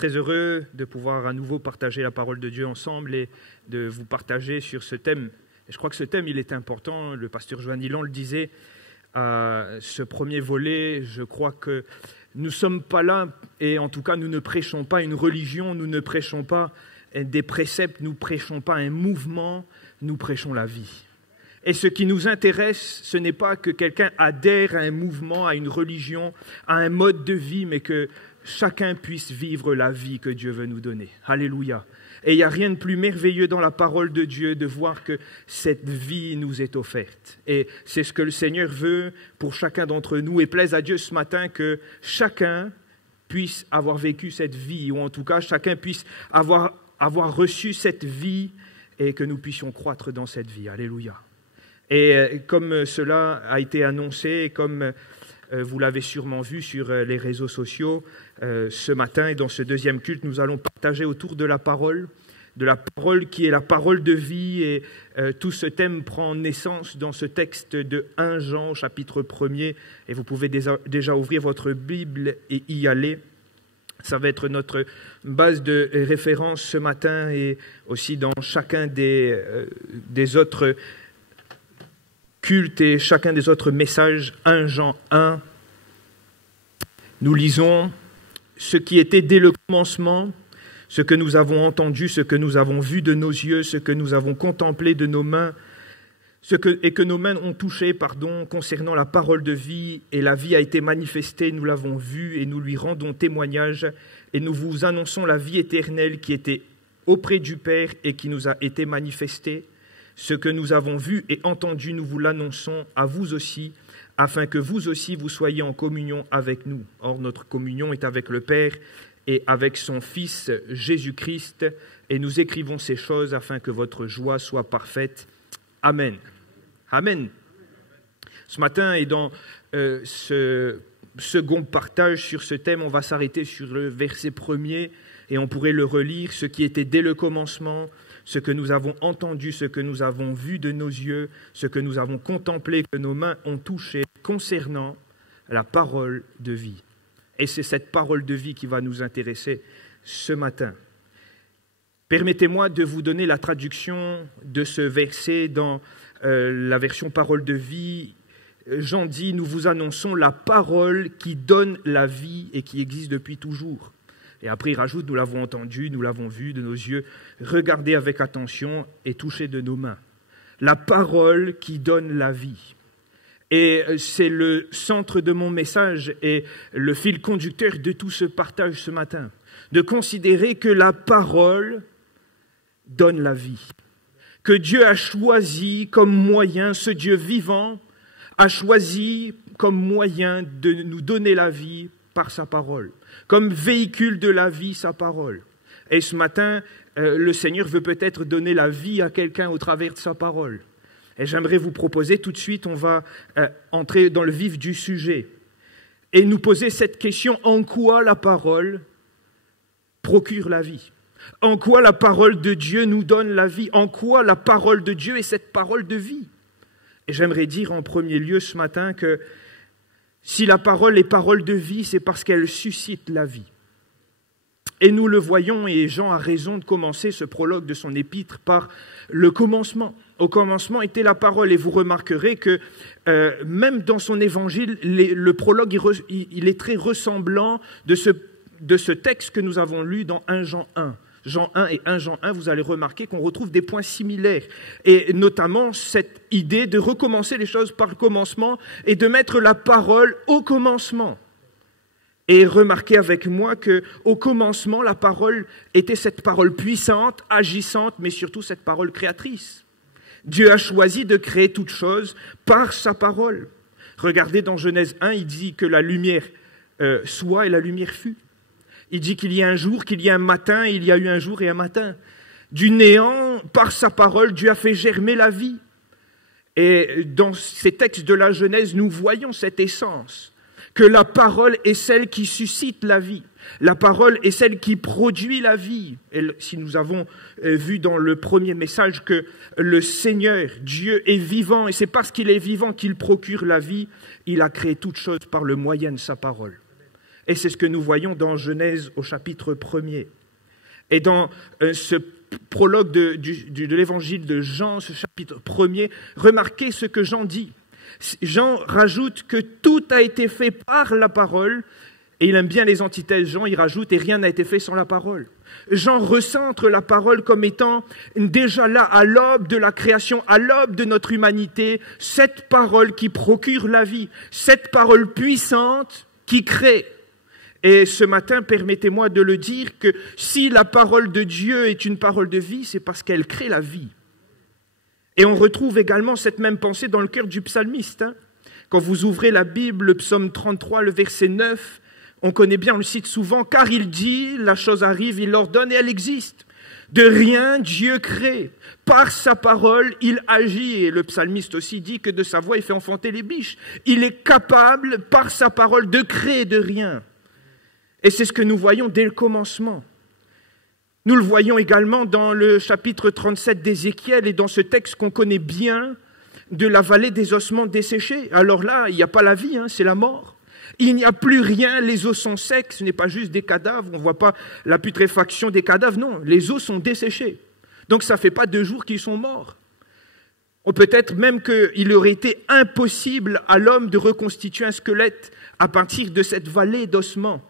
Très heureux de pouvoir à nouveau partager la parole de Dieu ensemble et de vous partager sur ce thème. Et je crois que ce thème, il est important. Le pasteur Joanny Lan le disait à ce premier volet. Je crois que nous ne sommes pas là, et en tout cas, nous ne prêchons pas une religion, nous ne prêchons pas des préceptes, nous ne prêchons pas un mouvement, nous prêchons la vie. Et ce qui nous intéresse, ce n'est pas que quelqu'un adhère à un mouvement, à une religion, à un mode de vie, mais que chacun puisse vivre la vie que Dieu veut nous donner. Alléluia. Et il n'y a rien de plus merveilleux dans la parole de Dieu de voir que cette vie nous est offerte. Et c'est ce que le Seigneur veut pour chacun d'entre nous. Et plaise à Dieu ce matin que chacun puisse avoir vécu cette vie, ou en tout cas chacun puisse avoir reçu cette vie et que nous puissions croître dans cette vie. Alléluia. Et comme cela a été annoncé, et comme vous l'avez sûrement vu sur les réseaux sociaux, ce matin et dans ce deuxième culte, nous allons partager autour de la parole qui est la parole de vie. Et tout ce thème prend naissance dans ce texte de 1 Jean, chapitre 1er. Et vous pouvez déjà ouvrir votre Bible et y aller. Ça va être notre base de référence ce matin et aussi dans chacun des autres cultes et chacun des autres messages. 1 Jean 1, nous lisons ce qui était dès le commencement, ce que nous avons entendu, ce que nous avons vu de nos yeux, ce que nous avons contemplé de nos mains, et que nos mains ont touché, concernant la parole de vie. Et la vie a été manifestée, nous l'avons vue et nous lui rendons témoignage. Et nous vous annonçons la vie éternelle qui était auprès du Père et qui nous a été manifestée. Ce que nous avons vu et entendu, nous vous l'annonçons à vous aussi, afin que vous aussi vous soyez en communion avec nous. Or, notre communion est avec le Père et avec son Fils Jésus-Christ. Et nous écrivons ces choses afin que votre joie soit parfaite. Amen. Amen. Ce matin et dans ce second partage sur ce thème, on va s'arrêter sur le verset 1er et on pourrait le relire. Ce qui était dès le commencement, ce que nous avons entendu, ce que nous avons vu de nos yeux, ce que nous avons contemplé, que nos mains ont touché concernant la parole de vie. Et c'est cette parole de vie qui va nous intéresser ce matin. Permettez-moi de vous donner la traduction de ce verset dans la version parole de vie. Jean dit, nous vous annonçons la parole qui donne la vie et qui existe depuis toujours. Et après il rajoute, nous l'avons entendu, nous l'avons vu de nos yeux, regardez avec attention et touchez de nos mains. La parole qui donne la vie. Et c'est le centre de mon message et le fil conducteur de tout ce partage ce matin. De considérer que la parole donne la vie. Que Dieu a choisi comme moyen, ce Dieu vivant a choisi comme moyen de nous donner la vie par sa parole. Comme véhicule de la vie, sa parole. Et ce matin, le Seigneur veut peut-être donner la vie à quelqu'un au travers de sa parole. Et j'aimerais vous proposer tout de suite, on va entrer dans le vif du sujet et nous poser cette question, en quoi la parole procure la vie? En quoi la parole de Dieu nous donne la vie? En quoi la parole de Dieu est cette parole de vie? Et j'aimerais dire en premier lieu ce matin que si la parole est parole de vie, c'est parce qu'elle suscite la vie. Et nous le voyons, et Jean a raison de commencer ce prologue de son épître par le commencement. Au commencement était la parole, et vous remarquerez que même dans son évangile, le prologue il est très ressemblant de ce texte que nous avons lu dans 1 Jean 1. Jean 1 et 1 Jean 1, vous allez remarquer qu'on retrouve des points similaires. Et notamment cette idée de recommencer les choses par le commencement et de mettre la parole au commencement. Et remarquez avec moi qu'au commencement, la parole était cette parole puissante, agissante, mais surtout cette parole créatrice. Dieu a choisi de créer toute chose par sa parole. Regardez dans Genèse 1, il dit que la lumière soit et la lumière fut. Il dit qu'il y a un jour, qu'il y a un matin, il y a eu un jour et un matin. Du néant, par sa parole, Dieu a fait germer la vie. Et dans ces textes de la Genèse, nous voyons cette essence, que la parole est celle qui suscite la vie. La parole est celle qui produit la vie. Et si nous avons vu dans le premier message que le Seigneur, Dieu, est vivant, et c'est parce qu'il est vivant qu'il procure la vie, il a créé toute chose par le moyen de sa parole. Et c'est ce que nous voyons dans Genèse au chapitre 1er. Et dans ce prologue de l'évangile de Jean, ce chapitre 1er, remarquez ce que Jean dit. Jean rajoute que tout a été fait par la parole, et il aime bien les antithèses. Jean, il rajoute, et rien n'a été fait sans la parole. Jean recentre la parole comme étant déjà là, à l'aube de la création, à l'aube de notre humanité, cette parole qui procure la vie, cette parole puissante qui crée. Et ce matin, permettez-moi de le dire, que si la parole de Dieu est une parole de vie, c'est parce qu'elle crée la vie. Et on retrouve également cette même pensée dans le cœur du psalmiste. Quand vous ouvrez la Bible, le psaume 33, le verset 9, on connaît bien, on le cite souvent, car il dit, la chose arrive, il l'ordonne et elle existe. De rien, Dieu crée. Par sa parole, il agit. Et le psalmiste aussi dit que de sa voix, il fait enfanter les biches. Il est capable, par sa parole, de créer de rien. Et c'est ce que nous voyons dès le commencement. Nous le voyons également dans le chapitre 37 d'Ézéchiel et dans ce texte qu'on connaît bien de la vallée des ossements desséchés. Alors là, il n'y a pas la vie, c'est la mort. Il n'y a plus rien, les os sont secs, ce n'est pas juste des cadavres, on ne voit pas la putréfaction des cadavres, non, les os sont desséchés. Donc ça ne fait pas 2 jours qu'ils sont morts. Ou peut-être même qu'il aurait été impossible à l'homme de reconstituer un squelette à partir de cette vallée d'ossements.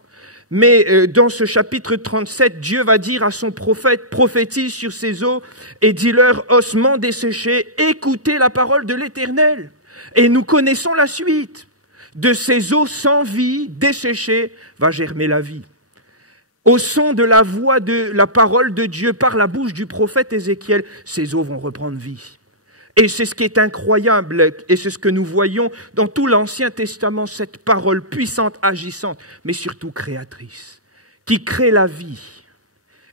Mais dans ce chapitre 37, Dieu va dire à son prophète, prophétise sur ces os et dis-leur, ossements desséchés, écoutez la parole de l'Éternel. Et nous connaissons la suite. De ces os sans vie, desséchés, va germer la vie. Au son de la voix de la parole de Dieu par la bouche du prophète Ézéchiel, ces os vont reprendre vie. Et c'est ce qui est incroyable, et c'est ce que nous voyons dans tout l'Ancien Testament, cette parole puissante, agissante, mais surtout créatrice, qui crée la vie.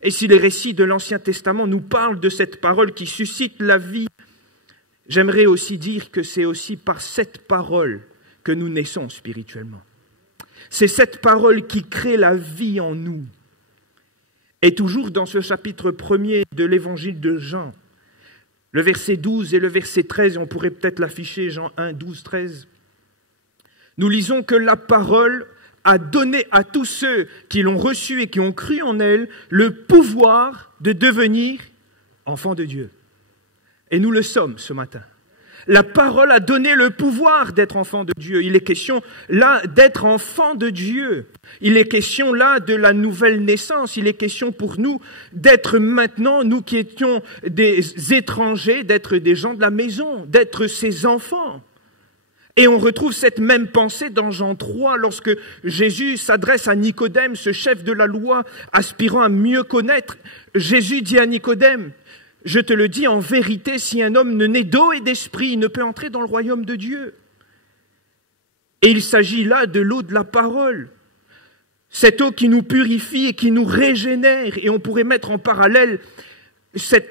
Et si les récits de l'Ancien Testament nous parlent de cette parole qui suscite la vie, j'aimerais aussi dire que c'est aussi par cette parole que nous naissons spirituellement. C'est cette parole qui crée la vie en nous. Et toujours dans ce chapitre 1er de l'évangile de Jean, le verset 12 et le verset 13, on pourrait peut-être l'afficher, Jean 1, 12, 13. Nous lisons que la parole a donné à tous ceux qui l'ont reçue et qui ont cru en elle le pouvoir de devenir enfants de Dieu. Et nous le sommes ce matin. La parole a donné le pouvoir d'être enfant de Dieu. Il est question là d'être enfant de Dieu. Il est question là de la nouvelle naissance. Il est question pour nous d'être maintenant, nous qui étions des étrangers, d'être des gens de la maison, d'être ses enfants. Et on retrouve cette même pensée dans Jean 3, lorsque Jésus s'adresse à Nicodème, ce chef de la loi, aspirant à mieux connaître. Jésus dit à Nicodème, je te le dis en vérité, si un homme ne naît d'eau et d'esprit, il ne peut entrer dans le royaume de Dieu. Et il s'agit là de l'eau de la parole. Cette eau qui nous purifie et qui nous régénère. Et on pourrait mettre en parallèle cette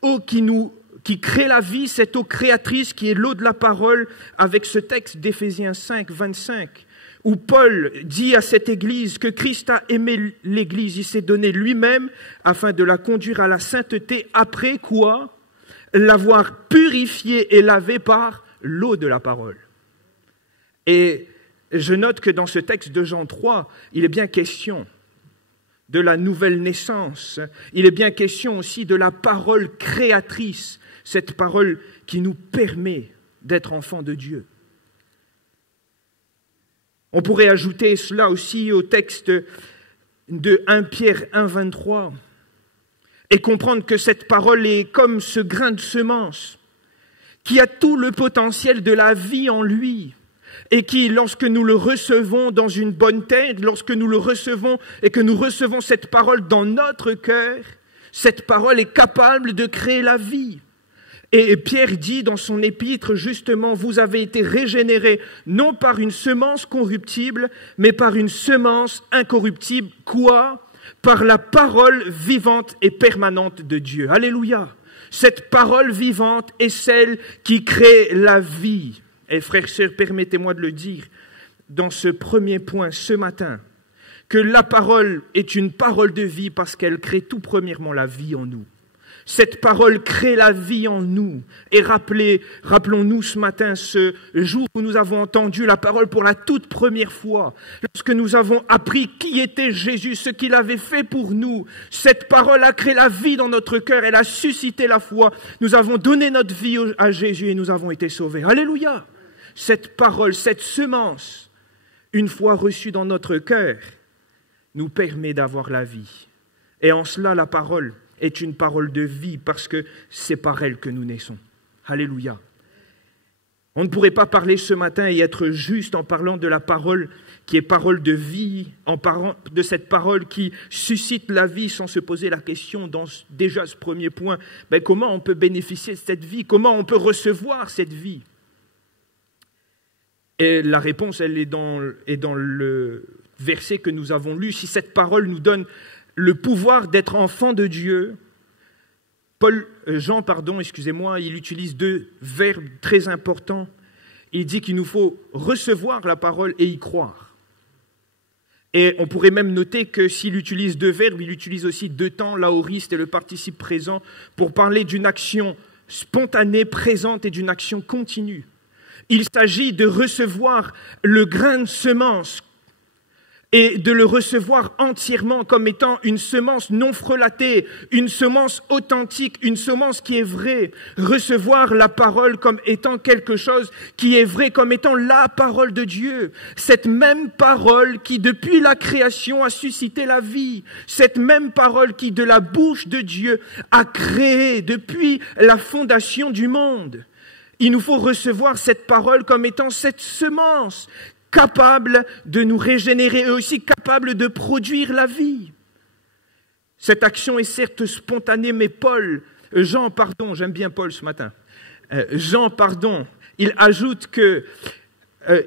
eau qui crée la vie, cette eau créatrice qui est l'eau de la parole, avec ce texte d'Éphésiens 5, 25. Où Paul dit à cette Église que Christ a aimé l'Église, il s'est donné lui-même afin de la conduire à la sainteté, après quoi? L'avoir purifiée et lavée par l'eau de la parole. Et je note que dans ce texte de Jean 3, il est bien question de la nouvelle naissance, il est bien question aussi de la parole créatrice, cette parole qui nous permet d'être enfants de Dieu. On pourrait ajouter cela aussi au texte de 1 Pierre 1, 23 et comprendre que cette parole est comme ce grain de semence qui a tout le potentiel de la vie en lui et qui, lorsque nous le recevons dans une bonne terre, lorsque nous le recevons et que nous recevons cette parole dans notre cœur, cette parole est capable de créer la vie. Et Pierre dit dans son épître, justement, vous avez été régénérés, non par une semence corruptible, mais par une semence incorruptible. Quoi? Par la parole vivante et permanente de Dieu. Alléluia! Cette parole vivante est celle qui crée la vie. Et frères et sœurs, permettez-moi de le dire dans ce premier point ce matin, que la parole est une parole de vie parce qu'elle crée tout premièrement la vie en nous. Cette parole crée la vie en nous. Et rappelons-nous ce matin ce jour où nous avons entendu la parole pour la toute première fois. Lorsque nous avons appris qui était Jésus, ce qu'il avait fait pour nous. Cette parole a créé la vie dans notre cœur. Elle a suscité la foi. Nous avons donné notre vie à Jésus et nous avons été sauvés. Alléluia! Cette parole, cette semence, une fois reçue dans notre cœur, nous permet d'avoir la vie. Et en cela, la parole est une parole de vie parce que c'est par elle que nous naissons. Alléluia. On ne pourrait pas parler ce matin et être juste en parlant de la parole qui est parole de vie, en parlant de cette parole qui suscite la vie sans se poser la question dans déjà ce premier point, comment on peut bénéficier de cette vie, comment on peut recevoir cette vie. Et la réponse, elle est dans le verset que nous avons lu. Si cette parole nous donne le pouvoir d'être enfant de Dieu, Jean, il utilise deux verbes très importants. Il dit qu'il nous faut recevoir la parole et y croire. Et on pourrait même noter que s'il utilise deux verbes, il utilise aussi deux temps, l'aoriste et le participe présent, pour parler d'une action spontanée, présente et d'une action continue. Il s'agit de recevoir le grain de semence et de le recevoir entièrement comme étant une semence non frelatée, une semence authentique, une semence qui est vraie. Recevoir la parole comme étant quelque chose qui est vrai, comme étant la parole de Dieu. Cette même parole qui, depuis la création, a suscité la vie. Cette même parole qui, de la bouche de Dieu, a créé depuis la fondation du monde. Il nous faut recevoir cette parole comme étant cette semence capable de nous régénérer et aussi capable de produire la vie. Cette action est certes spontanée, mais Jean, j'aime bien Paul ce matin. Il ajoute que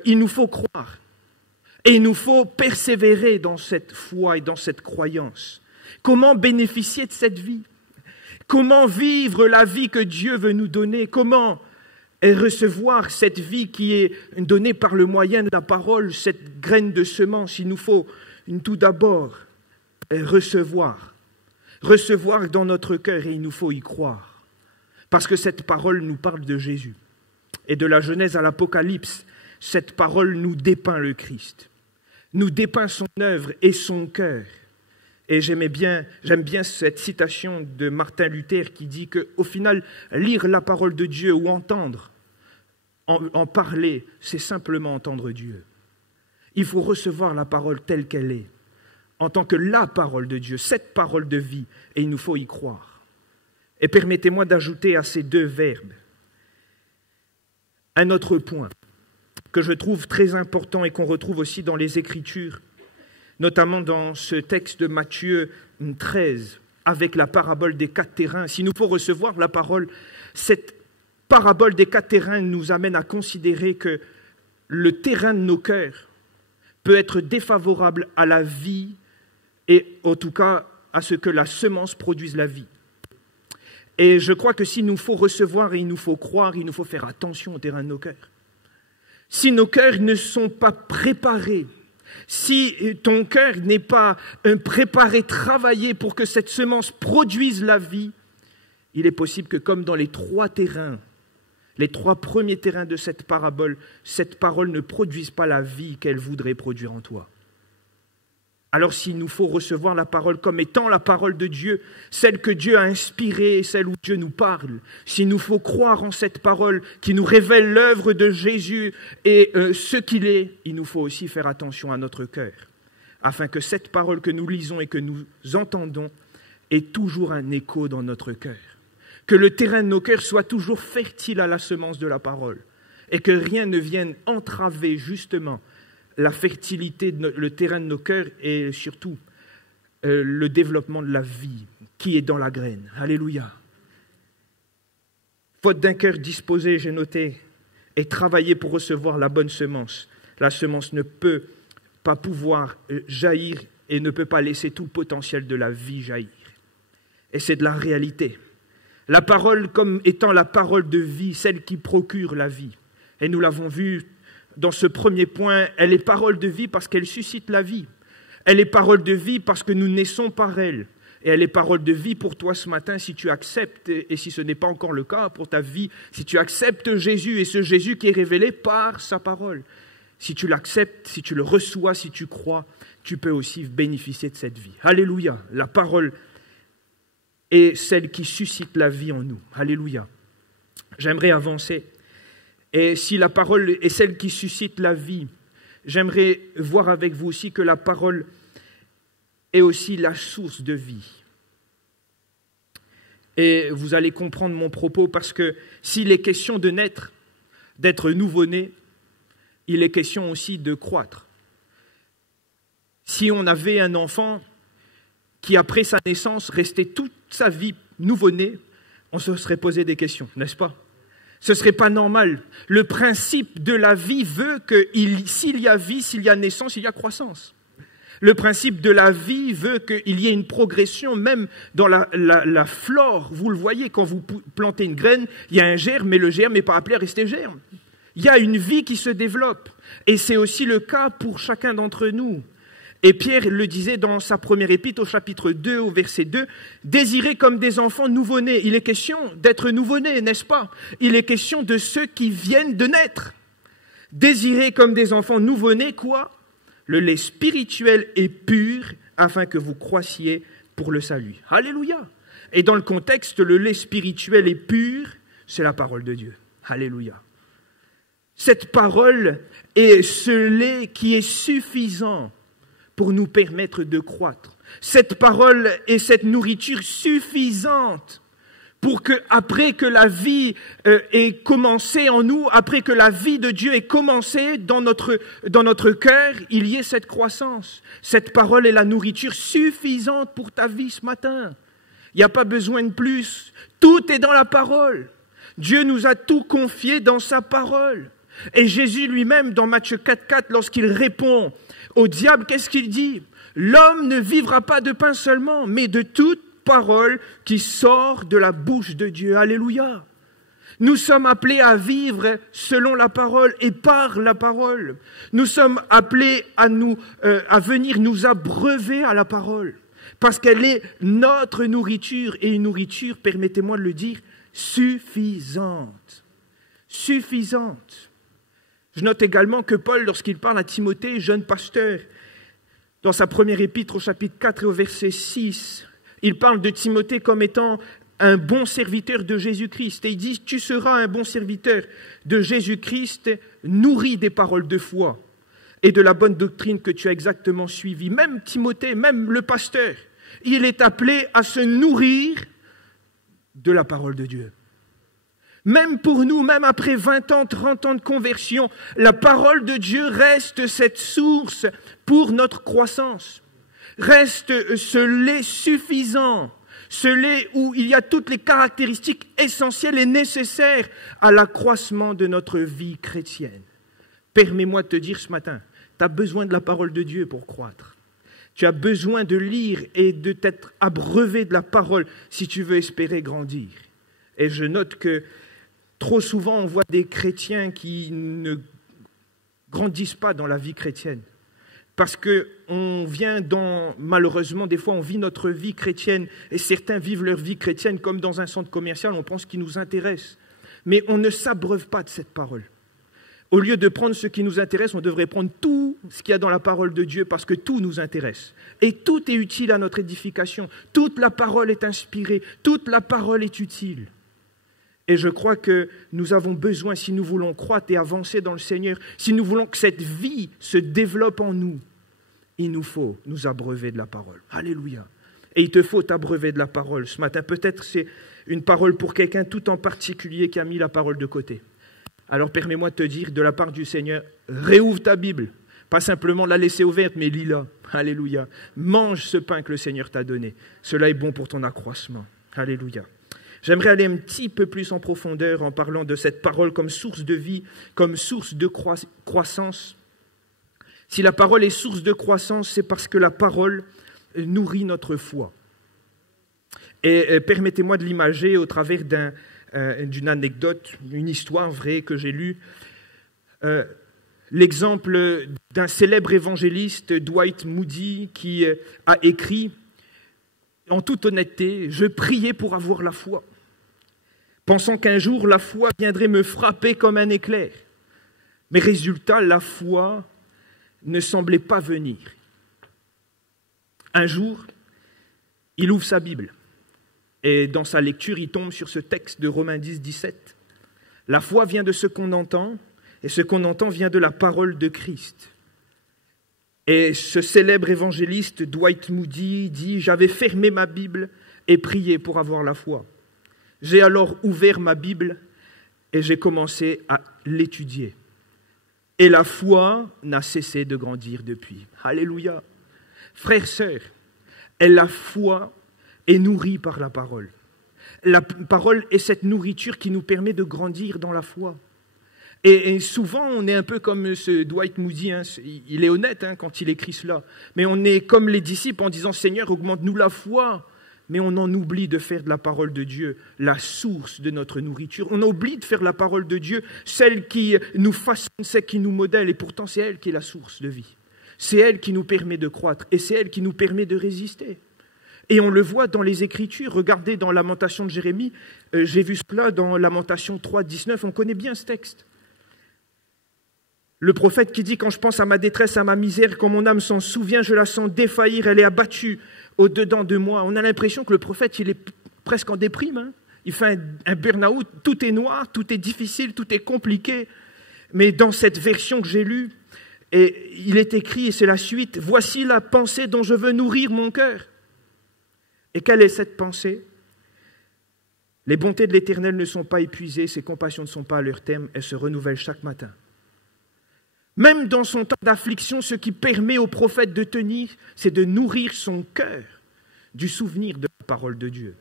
il nous faut croire et il nous faut persévérer dans cette foi et dans cette croyance. Comment bénéficier de cette vie? Comment vivre la vie que Dieu veut nous donner? Comment et recevoir cette vie qui est donnée par le moyen de la parole, cette graine de semence? Il nous faut tout d'abord recevoir dans notre cœur et il nous faut y croire. Parce que cette parole nous parle de Jésus. Et de la Genèse à l'Apocalypse, cette parole nous dépeint le Christ, nous dépeint son œuvre et son cœur. Et j'aime bien cette citation de Martin Luther qui dit qu'au final, lire la parole de Dieu ou entendre, en parler, c'est simplement entendre Dieu. Il faut recevoir la parole telle qu'elle est, en tant que la parole de Dieu, cette parole de vie, et il nous faut y croire. Et permettez-moi d'ajouter à ces deux verbes un autre point que je trouve très important et qu'on retrouve aussi dans les Écritures, notamment dans ce texte de Matthieu 13, avec la parabole des 4 terrains. S'il nous faut recevoir la parole, cette parabole des 4 terrains nous amène à considérer que le terrain de nos cœurs peut être défavorable à la vie et en tout cas à ce que la semence produise la vie. Et je crois que s'il nous faut recevoir et il nous faut croire, il nous faut faire attention au terrain de nos cœurs. Si nos cœurs ne sont pas préparés, si ton cœur n'est pas préparé, travaillé pour que cette semence produise la vie, il est possible que comme dans les 3 terrains, les 3 premiers terrains de cette parole ne produise pas la vie qu'elle voudrait produire en toi. Alors s'il nous faut recevoir la parole comme étant la parole de Dieu, celle que Dieu a inspirée, celle où Dieu nous parle, s'il nous faut croire en cette parole qui nous révèle l'œuvre de Jésus et ce qu'il est, il nous faut aussi faire attention à notre cœur, afin que cette parole que nous lisons et que nous entendons ait toujours un écho dans notre cœur. Que le terrain de nos cœurs soit toujours fertile à la semence de la parole et que rien ne vienne entraver justement la fertilité, le terrain de nos cœurs et surtout le développement de la vie qui est dans la graine. Alléluia. Faute d'un cœur disposé, j'ai noté, et travailler pour recevoir la bonne semence. La semence ne peut pas pouvoir jaillir et ne peut pas laisser tout le potentiel de la vie jaillir. Et c'est de la réalité. La parole comme étant la parole de vie, celle qui procure la vie. Et nous l'avons vu dans ce premier point, elle est parole de vie parce qu'elle suscite la vie. Elle est parole de vie parce que nous naissons par elle. Et elle est parole de vie pour toi ce matin si tu acceptes, et si ce n'est pas encore le cas pour ta vie, si tu acceptes Jésus et ce Jésus qui est révélé par sa parole. Si tu l'acceptes, si tu le reçois, si tu crois, tu peux aussi bénéficier de cette vie. Alléluia. La parole est celle qui suscite la vie en nous. Alléluia. J'aimerais avancer. Et si la parole est celle qui suscite la vie, j'aimerais voir avec vous aussi que la parole est aussi la source de vie. Et vous allez comprendre mon propos parce que s'il est question de naître, d'être nouveau-né, il est question aussi de croître. Si on avait un enfant qui, après sa naissance, restait toute sa vie nouveau-né, on se serait posé des questions, n'est-ce pas? Ce ne serait pas normal. Le principe de la vie veut que s'il y a vie, s'il y a naissance, il y a croissance. Le principe de la vie veut qu'il y ait une progression, même dans la flore. Vous le voyez, quand vous plantez une graine, il y a un germe, mais le germe n'est pas appelé à rester germe. Il y a une vie qui se développe. Et c'est aussi le cas pour chacun d'entre nous. Et Pierre le disait dans sa première épître au chapitre 2, au verset 2, « Désirez comme des enfants nouveau-nés ». Il est question d'être nouveau-nés, n'est-ce pas? Il est question de ceux qui viennent de naître. Désirez comme des enfants nouveau-nés, quoi? Le lait spirituel et pur, afin que vous croissiez pour le salut. Alléluia. Et dans le contexte, le lait spirituel et pur, c'est la parole de Dieu. Alléluia. Cette parole est ce lait qui est suffisant pour nous permettre de croître. Cette parole est cette nourriture suffisante pour que, après que la vie ait commencé en nous, après que la vie de Dieu ait commencé dans notre cœur, il y ait cette croissance. Cette parole est la nourriture suffisante pour ta vie ce matin. Il n'y a pas besoin de plus. Tout est dans la parole. Dieu nous a tout confié dans sa parole. Et Jésus lui-même, dans Matthieu 4,4, lorsqu'il répond au diable, qu'est-ce qu'il dit? L'homme ne vivra pas de pain seulement, mais de toute parole qui sort de la bouche de Dieu. Alléluia. Nous sommes appelés à vivre selon la parole et par la parole. Nous sommes appelés à venir nous abreuver à la parole. Parce qu'elle est notre nourriture et une nourriture, permettez-moi de le dire, suffisante. Suffisante. Je note également que Paul, lorsqu'il parle à Timothée, jeune pasteur, dans sa première épître au chapitre 4 et au verset 6, il parle de Timothée comme étant un bon serviteur de Jésus-Christ. Et il dit, tu seras un bon serviteur de Jésus-Christ, nourri des paroles de foi et de la bonne doctrine que tu as exactement suivie. Même Timothée, même le pasteur, il est appelé à se nourrir de la parole de Dieu. Même pour nous, même après 20 ans, 30 ans de conversion, la parole de Dieu reste cette source pour notre croissance. Reste ce lait suffisant, ce lait où il y a toutes les caractéristiques essentielles et nécessaires à l'accroissement de notre vie chrétienne. Permets-moi de te dire ce matin, tu as besoin de la parole de Dieu pour croître. Tu as besoin de lire et de t'être abreuvé de la parole si tu veux espérer grandir. Et je note que trop souvent, on voit des chrétiens qui ne grandissent pas dans la vie chrétienne. Parce qu'on vient malheureusement, des fois, on vit notre vie chrétienne et certains vivent leur vie chrétienne comme dans un centre commercial, on pense qu'ils nous intéressent. Mais on ne s'abreuve pas de cette parole. Au lieu de prendre ce qui nous intéresse, on devrait prendre tout ce qu'il y a dans la parole de Dieu parce que tout nous intéresse. Et tout est utile à notre édification. Toute la parole est inspirée. Toute la parole est utile. Et je crois que nous avons besoin, si nous voulons croître et avancer dans le Seigneur, si nous voulons que cette vie se développe en nous, il nous faut nous abreuver de la parole. Alléluia. Et il te faut t'abreuver de la parole. Ce matin, peut-être c'est une parole pour quelqu'un tout en particulier qui a mis la parole de côté. Alors permets-moi de te dire, de la part du Seigneur, réouvre ta Bible. Pas simplement la laisser ouverte, mais lis-la. Alléluia. Mange ce pain que le Seigneur t'a donné. Cela est bon pour ton accroissement. Alléluia. J'aimerais aller un petit peu plus en profondeur en parlant de cette parole comme source de vie, comme source de croissance. Si la parole est source de croissance, c'est parce que la parole nourrit notre foi. Et permettez-moi de l'imager au travers d'une anecdote, une histoire vraie que j'ai lue. L'exemple d'un célèbre évangéliste, Dwight Moody, qui a écrit en toute honnêteté, je priais pour avoir la foi, pensant qu'un jour la foi viendrait me frapper comme un éclair. Mais résultat, la foi ne semblait pas venir. Un jour, il ouvre sa Bible et dans sa lecture, il tombe sur ce texte de Romains 10, 17. La foi vient de ce qu'on entend et ce qu'on entend vient de la parole de Christ. Et ce célèbre évangéliste Dwight Moody dit « J'avais fermé ma Bible et prié pour avoir la foi. J'ai alors ouvert ma Bible et j'ai commencé à l'étudier. Et la foi n'a cessé de grandir depuis. » Alléluia. Frères, sœurs, la foi est nourrie par la parole. La parole est cette nourriture qui nous permet de grandir dans la foi. Et souvent, on est un peu comme ce Dwight Moody, hein, il est honnête quand il écrit cela, mais on est comme les disciples en disant « Seigneur, augmente-nous la foi ». Mais on en oublie de faire de la parole de Dieu la source de notre nourriture. On oublie de faire la parole de Dieu, celle qui nous façonne, celle qui nous modèle, et pourtant c'est elle qui est la source de vie. C'est elle qui nous permet de croître et c'est elle qui nous permet de résister. Et on le voit dans les Écritures. Regardez dans Lamentation de Jérémie, j'ai vu cela dans Lamentation 3, 19, on connaît bien ce texte. Le prophète qui dit « Quand je pense à ma détresse, à ma misère, quand mon âme s'en souvient, je la sens défaillir, elle est abattue au-dedans de moi. » On a l'impression que le prophète, il est presque en déprime. Hein. Il fait un burn-out, tout est noir, tout est difficile, tout est compliqué. Mais dans cette version que j'ai lue, et il est écrit, et c'est la suite, « Voici la pensée dont je veux nourrir mon cœur. » Et quelle est cette pensée? Les bontés de l'Éternel ne sont pas épuisées, ses compassions ne sont pas à leur terme, elles se renouvellent chaque matin. Même dans son temps d'affliction, ce qui permet au prophète de tenir, c'est de nourrir son cœur du souvenir de la parole de Dieu.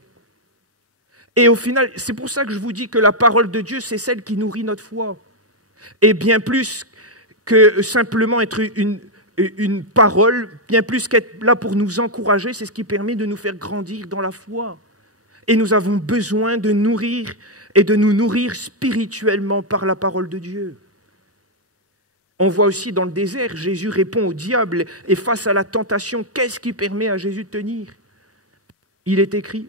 Et au final, c'est pour ça que je vous dis que la parole de Dieu, c'est celle qui nourrit notre foi. Et bien plus que simplement être une parole, bien plus qu'être là pour nous encourager, c'est ce qui permet de nous faire grandir dans la foi. Et nous avons besoin de nourrir et de nous nourrir spirituellement par la parole de Dieu. On voit aussi dans le désert, Jésus répond au diable et face à la tentation, qu'est-ce qui permet à Jésus de tenir? Il est écrit.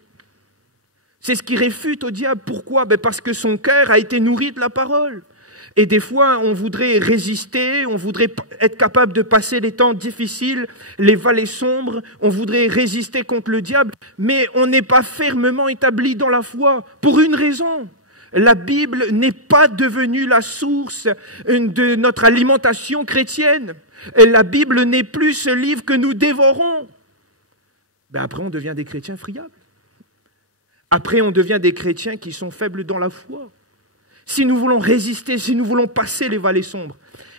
C'est ce qui réfute au diable. Pourquoi? Parce que son cœur a été nourri de la parole. Et des fois, on voudrait résister, on voudrait être capable de passer les temps difficiles, les vallées sombres, on voudrait résister contre le diable, mais on n'est pas fermement établi dans la foi pour une raison. La Bible n'est pas devenue la source de notre alimentation chrétienne. La Bible n'est plus ce livre que nous dévorons. Après, on devient des chrétiens friables. Après, on devient des chrétiens qui sont faibles dans la foi. Si nous voulons résister, si nous voulons passer les vallées sombres,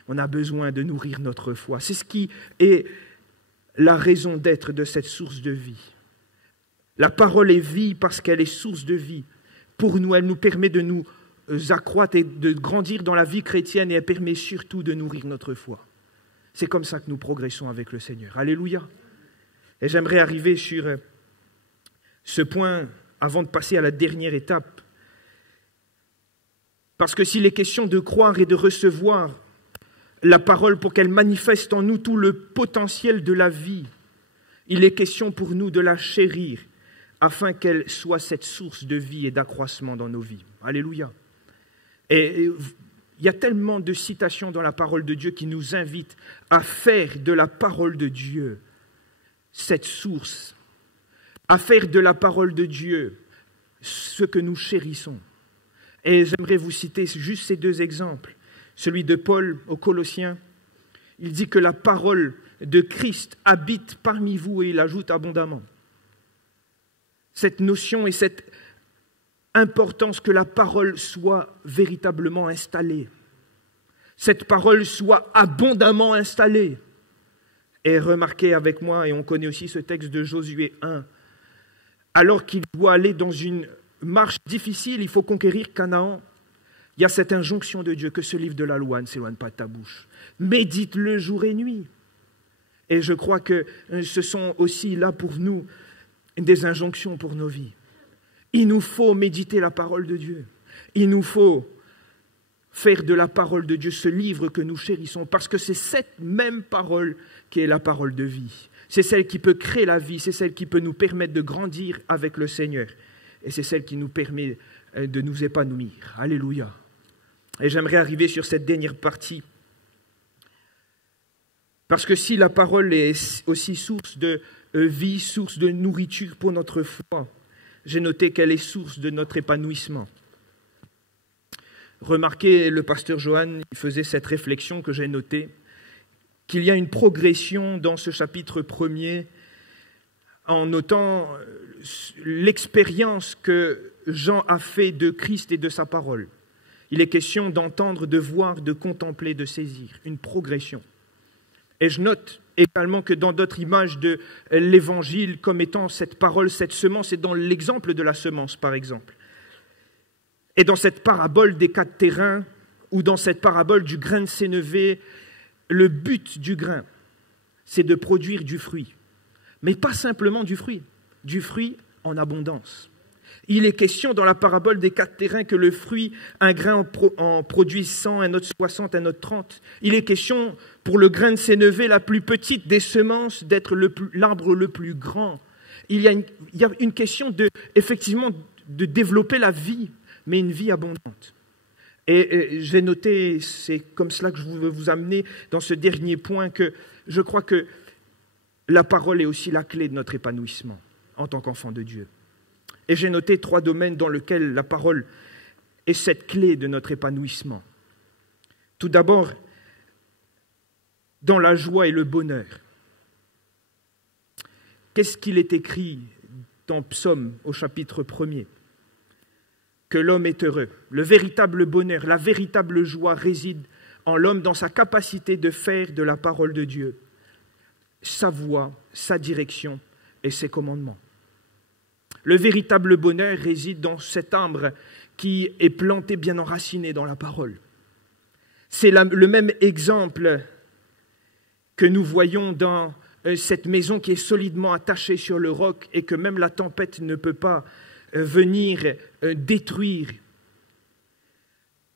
on a besoin de nourrir notre foi. C'est ce qui est la raison d'être de cette source de vie. La parole est vie parce qu'elle est source de vie. Pour nous, elle nous permet de nous accroître et de grandir dans la vie chrétienne et elle permet surtout de nourrir notre foi. C'est comme ça que nous progressons avec le Seigneur. Alléluia. Et j'aimerais arriver sur ce point avant de passer à la dernière étape. Parce que s'il est question de croire et de recevoir la parole pour qu'elle manifeste en nous tout le potentiel de la vie, il est question pour nous de la chérir afin qu'elle soit cette source de vie et d'accroissement dans nos vies. Alléluia. Et il y a tellement de citations dans la parole de Dieu qui nous invitent à faire de la parole de Dieu cette source, à faire de la parole de Dieu ce que nous chérissons. Et j'aimerais vous citer juste ces deux exemples. Celui de Paul aux Colossiens, il dit que la parole de Christ habite parmi vous et il ajoute abondamment. Cette notion et cette importance que la parole soit véritablement installée. Cette parole soit abondamment installée. Et remarquez avec moi, et on connaît aussi ce texte de Josué 1, alors qu'il doit aller dans une marche difficile, il faut conquérir Canaan. Il y a cette injonction de Dieu que ce livre de la loi ne s'éloigne pas de ta bouche. Médite-le jour et nuit. Et je crois que ce sont aussi là pour nous des injonctions pour nos vies. Il nous faut méditer la parole de Dieu. Il nous faut faire de la parole de Dieu ce livre que nous chérissons parce que c'est cette même parole qui est la parole de vie. C'est celle qui peut créer la vie, c'est celle qui peut nous permettre de grandir avec le Seigneur. Et c'est celle qui nous permet de nous épanouir. Alléluia. Et j'aimerais arriver sur cette dernière partie. Parce que si la parole est aussi source de vie, source de nourriture pour notre foi, j'ai noté qu'elle est source de notre épanouissement. Remarquez, le pasteur Johan faisait cette réflexion que j'ai notée, qu'il y a une progression dans ce chapitre 1er en notant l'expérience que Jean a fait de Christ et de sa parole. Il est question d'entendre, de voir, de contempler, de saisir, une progression. Et je note également que dans d'autres images de l'Évangile, comme étant cette parole, cette semence, et dans l'exemple de la semence, par exemple, et dans cette parabole des 4 terrains, ou dans cette parabole du grain de sénévé, le but du grain, c'est de produire du fruit. Mais pas simplement du fruit en abondance. Il est question dans la parabole des 4 terrains que le fruit, un grain en produit 100, un autre 60, un autre 30. Il est question pour le grain de sénévé, la plus petite des semences, d'être l'arbre le plus grand. Il y a une question effectivement de développer la vie, mais une vie abondante. Et j'ai noté, c'est comme cela que je veux vous amener dans ce dernier point, que je crois que la parole est aussi la clé de notre épanouissement en tant qu'enfant de Dieu. Et j'ai noté 3 domaines dans lesquels la parole est cette clé de notre épanouissement. Tout d'abord, dans la joie et le bonheur. Qu'est-ce qu'il est écrit dans Psaume au chapitre 1er? Que l'homme est heureux. Le véritable bonheur, la véritable joie réside en l'homme dans sa capacité de faire de la parole de Dieu sa voie, sa direction et ses commandements. Le véritable bonheur réside dans cet arbre qui est planté, bien enraciné dans la parole. C'est le même exemple que nous voyons dans cette maison qui est solidement attachée sur le roc et que même la tempête ne peut pas venir détruire.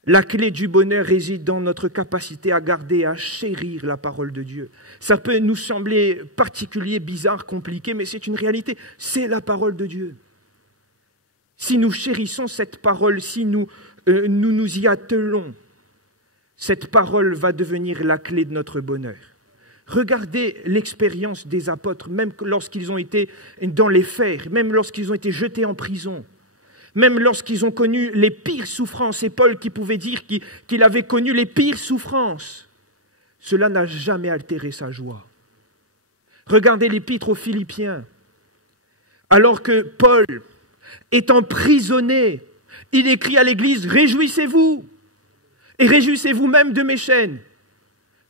La clé du bonheur réside dans notre capacité à garder, à chérir la parole de Dieu. Ça peut nous sembler particulier, bizarre, compliqué, mais c'est une réalité. C'est la parole de Dieu. Si nous chérissons cette parole, si nous nous y attelons, cette parole va devenir la clé de notre bonheur. Regardez l'expérience des apôtres, même lorsqu'ils ont été dans les fers, même lorsqu'ils ont été jetés en prison, même lorsqu'ils ont connu les pires souffrances. Et Paul qui pouvait dire qu'il avait connu les pires souffrances, cela n'a jamais altéré sa joie. Regardez l'épître aux Philippiens. Alors que Paul est emprisonné, il écrit à l'Église « Réjouissez-vous et réjouissez-vous même de mes chaînes ».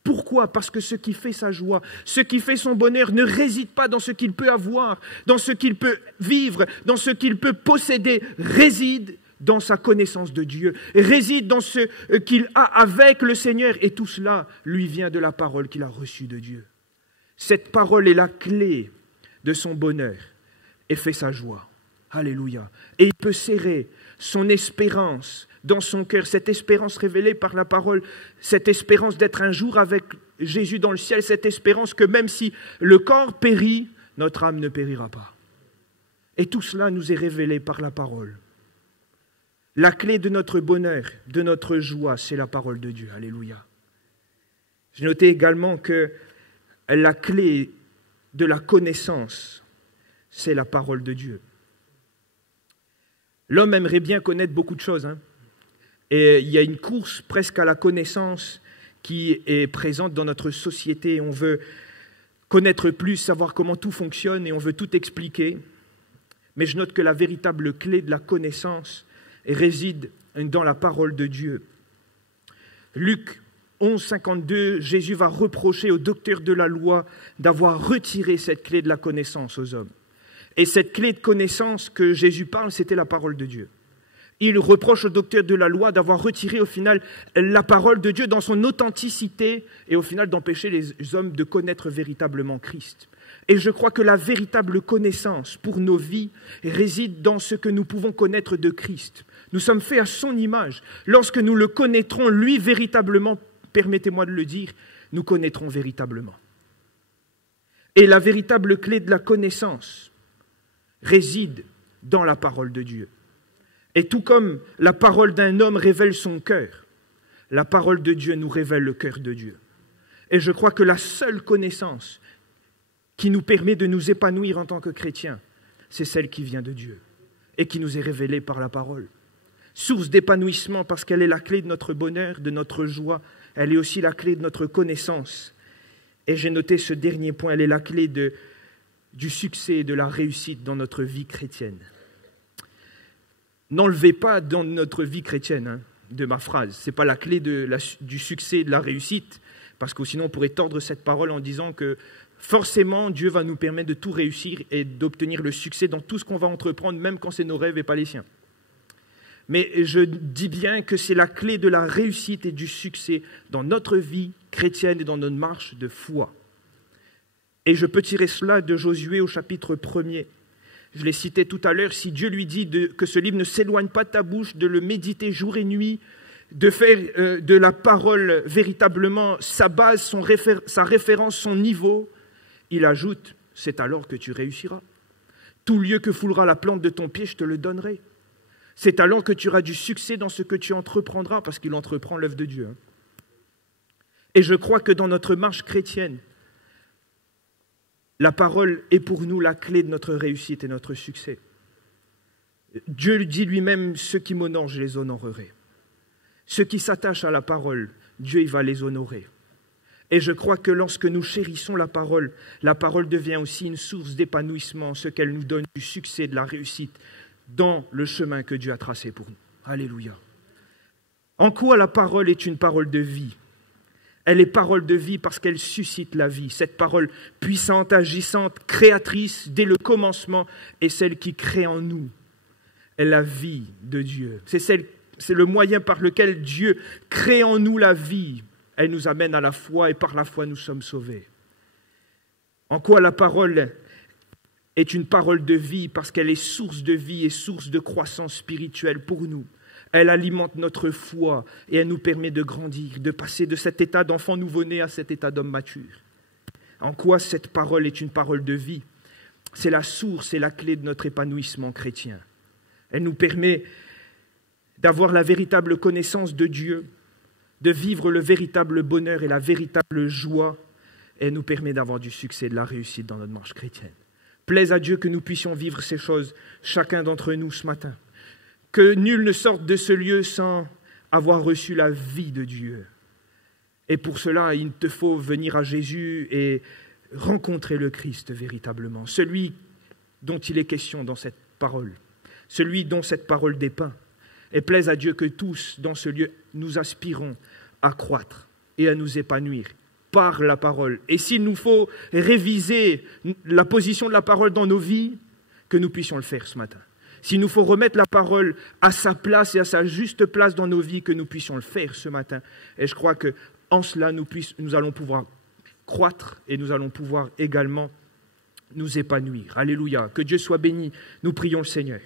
Pourquoi? Parce que ce qui fait sa joie, ce qui fait son bonheur ne réside pas dans ce qu'il peut avoir, dans ce qu'il peut vivre, dans ce qu'il peut posséder, réside dans sa connaissance de Dieu, réside dans ce qu'il a avec le Seigneur, et tout cela lui vient de la parole qu'il a reçue de Dieu. Cette parole est la clé de son bonheur et fait sa joie. Alléluia. Et il peut serrer son espérance dans son cœur, cette espérance révélée par la parole, cette espérance d'être un jour avec Jésus dans le ciel, cette espérance que même si le corps périt, notre âme ne périra pas. Et tout cela nous est révélé par la parole. La clé de notre bonheur, de notre joie, c'est la parole de Dieu. Alléluia. J'ai noté également que la clé de la connaissance, c'est la parole de Dieu. L'homme aimerait bien connaître beaucoup de choses, Et il y a une course presque à la connaissance qui est présente dans notre société. On veut connaître plus, savoir comment tout fonctionne et on veut tout expliquer. Mais je note que la véritable clé de la connaissance réside dans la parole de Dieu. Luc 11, 52, Jésus va reprocher aux docteurs de la loi d'avoir retiré cette clé de la connaissance aux hommes. Et cette clé de connaissance que Jésus parle, c'était la parole de Dieu. Il reproche aux docteurs de la loi d'avoir retiré au final la parole de Dieu dans son authenticité et au final d'empêcher les hommes de connaître véritablement Christ. Et je crois que la véritable connaissance pour nos vies réside dans ce que nous pouvons connaître de Christ. Nous sommes faits à son image. Lorsque nous le connaîtrons, lui, véritablement, permettez-moi de le dire, nous connaîtrons véritablement. Et la véritable clé de la connaissance réside dans la parole de Dieu. Et tout comme la parole d'un homme révèle son cœur, la parole de Dieu nous révèle le cœur de Dieu. Et je crois que la seule connaissance qui nous permet de nous épanouir en tant que chrétiens, c'est celle qui vient de Dieu et qui nous est révélée par la parole. Source d'épanouissement parce qu'elle est la clé de notre bonheur, de notre joie. Elle est aussi la clé de notre connaissance. Et j'ai noté ce dernier point, elle est la clé du succès et de la réussite dans notre vie chrétienne. N'enlevez pas dans notre vie chrétienne de ma phrase. Ce n'est pas la clé du succès et de la réussite, parce que sinon on pourrait tordre cette parole en disant que forcément Dieu va nous permettre de tout réussir et d'obtenir le succès dans tout ce qu'on va entreprendre, même quand c'est nos rêves et pas les siens. Mais je dis bien que c'est la clé de la réussite et du succès dans notre vie chrétienne et dans notre marche de foi. Et je peux tirer cela de Josué au chapitre 1er. Je l'ai cité tout à l'heure, si Dieu lui dit que ce livre ne s'éloigne pas de ta bouche, de le méditer jour et nuit, de faire de la parole véritablement sa base, sa référence, son niveau, il ajoute, c'est alors que tu réussiras. Tout lieu que foulera la plante de ton pied, je te le donnerai. C'est alors que tu auras du succès dans ce que tu entreprendras, parce qu'il entreprend l'œuvre de Dieu. Et je crois que dans notre marche chrétienne, la parole est pour nous la clé de notre réussite et notre succès. Dieu dit lui-même, ceux qui m'honorent, je les honorerai. Ceux qui s'attachent à la parole, Dieu il va les honorer. Et je crois que lorsque nous chérissons la parole devient aussi une source d'épanouissement, ce qu'elle nous donne du succès, de la réussite dans le chemin que Dieu a tracé pour nous. Alléluia. En quoi la parole est une parole de vie ? Elle est parole de vie parce qu'elle suscite la vie. Cette parole puissante, agissante, créatrice, dès le commencement, est celle qui crée en nous la vie de Dieu. C'est le moyen par lequel Dieu crée en nous la vie. Elle nous amène à la foi et par la foi nous sommes sauvés. En quoi la parole est une parole de vie parce qu'elle est source de vie et source de croissance spirituelle pour nous. Elle alimente notre foi et elle nous permet de grandir, de passer de cet état d'enfant nouveau-né à cet état d'homme mature. En quoi cette parole est une parole de vie ? C'est la source et la clé de notre épanouissement chrétien. Elle nous permet d'avoir la véritable connaissance de Dieu, de vivre le véritable bonheur et la véritable joie. Et elle nous permet d'avoir du succès et de la réussite dans notre marche chrétienne. Plaise à Dieu que nous puissions vivre ces choses, chacun d'entre nous ce matin. Que nul ne sorte de ce lieu sans avoir reçu la vie de Dieu. Et pour cela, il te faut venir à Jésus et rencontrer le Christ véritablement. Celui dont il est question dans cette parole. Celui dont cette parole dépeint. Et plaise à Dieu que tous, dans ce lieu, nous aspirons à croître et à nous épanouir par la parole. Et s'il nous faut réviser la position de la parole dans nos vies, que nous puissions le faire ce matin. S'il nous faut remettre la parole à sa place et à sa juste place dans nos vies, que nous puissions le faire ce matin. Et je crois qu'en cela, nous allons pouvoir croître et nous allons pouvoir également nous épanouir. Alléluia. Que Dieu soit béni. Nous prions le Seigneur.